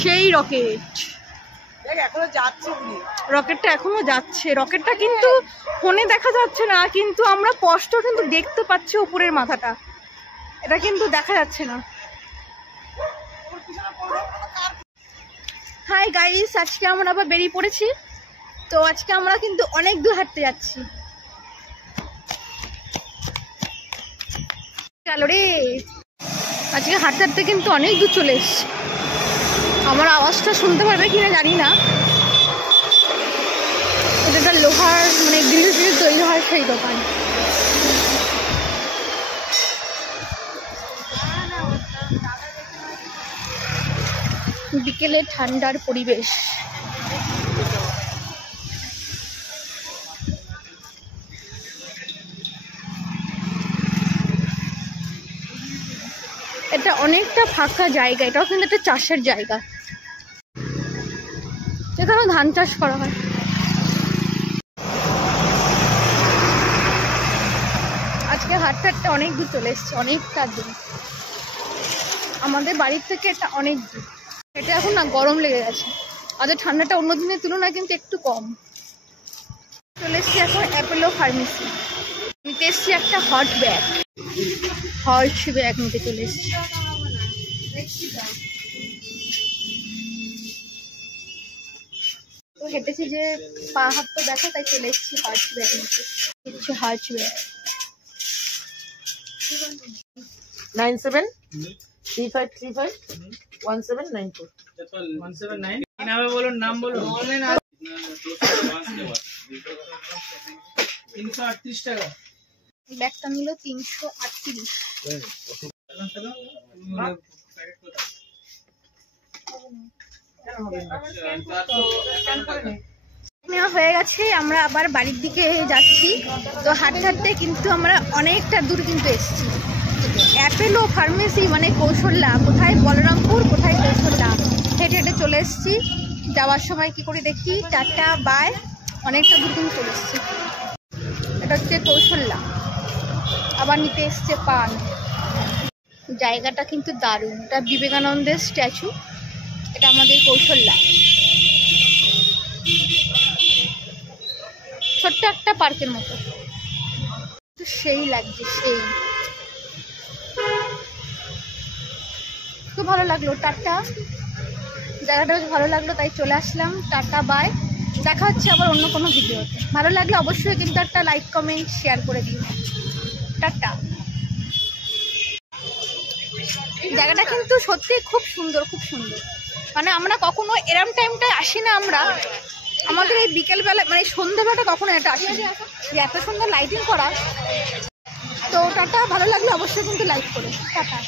সেই রকেট এখনো যাচ্ছে, রকেটটা এখনো যাচ্ছে। রকেটটা কিন্তু ফোনে দেখা যাচ্ছে না, কিন্তু আমরা স্পষ্ট কিন্তু দেখতে পাচ্ছি উপরের মাথাটা, এটা কিন্তু দেখা যাচ্ছে না। হাই গাইস, আজকে আমরা আবার বেরিয়ে পড়েছি। তো আজকে আমরা কিন্তু অনেক দূর হাঁটতে যাচ্ছি। চলো রে, আজকে হাঁটতে হাঁটতে কিন্তু অনেক দূর চলে এসছি। আমার আওয়াজটা শুনতে পারবে কিনা জানি না। এটা লোহার মানে গ্রিল ফ্রিল তৈরি হয় সেই দোকান। বিকেলে ঠান্ডার পরিবেশ। এটা অনেকটা ফাঁকা জায়গা, এটাও কিন্তু একটা চাষের জায়গা, যেখানে ধান চাষ করা হয়। আজকে হাঁটতে হাঁটতে অনেক দূর চলে এসেছি, অনেকটা দূর। আমাদের বাড়ির থেকে এটা অনেক দূর। এটা এখন না গরম লেগে গেছে, আজ ঠান্ডাটা অন্য দিনের তুলনায় কিন্তু একটু কম। চলে এসেছি এখন অ্যাপোলো ফার্মেসি, নিতে এসেছি একটা হট ব্যাগ নিতে চলে এসেছি। তো হেঁটেছি যে পা হাত তো ব্যথা, তাই চলে এসেছি হট ব্যাগ নিতে। হচ্ছে হট ব্যাগ 9735351794 179 নামে বলুন, নাম বলুন। 338 টাকা ব্যাগটা নিল 338। নেওয়া হয়ে গেছে, আমরা আবার বাড়ির দিকে যাচ্ছি। তো হাঁটতে হাঁটতে কিন্তু আমরা অনেকটা দূর কিন্তু এসেছি। অ্যাপোলো ফার্মেসি মানে কৌশল্যা, কোথায় বলরামপুর কোথায় কৌশল্যা, হেঁটে হেঁটে চলে এসেছি। যাওয়ার সময় কি করে দেখি টাটা বাই, অনেকটা দূর কিন্তু চলে এসেছি। এটা হচ্ছে কৌশল্যা, আবার নিতে এসছে পান। জায়গাটা কিন্তু দারুণ, এটা বিবেকানন্দের স্ট্যাচু, এটা আমাদের কৌশল্যা। ছোট্ট একটা পার্কের মতো, সেই লাগছে, সেই খুব ভালো লাগলো। টাটা, জায়গাটা বেশ ভালো লাগলো, তাই চলে আসলাম। টাটা বাই, দেখা হচ্ছে আবার অন্য কোনো ভিডিওতে। ভালো লাগলে অবশ্যই কিন্তু একটা লাইক কমেন্ট শেয়ার করে দিন। টাটা। জায়গাটা কিন্তু সত্যি খুব সুন্দর, খুব সুন্দর। মানে আমরা কখনো এরম টাইমটায় আসি না, আমরা আমাদের এই বিকেলবেলা মানে সন্ধ্যাবেলাটা কখনো এটা আসি না, যে এত সুন্দর লাইটিং করা। তো টাটা, ভালো লাগলে অবশ্যই কিন্তু লাইক করে। টাটা।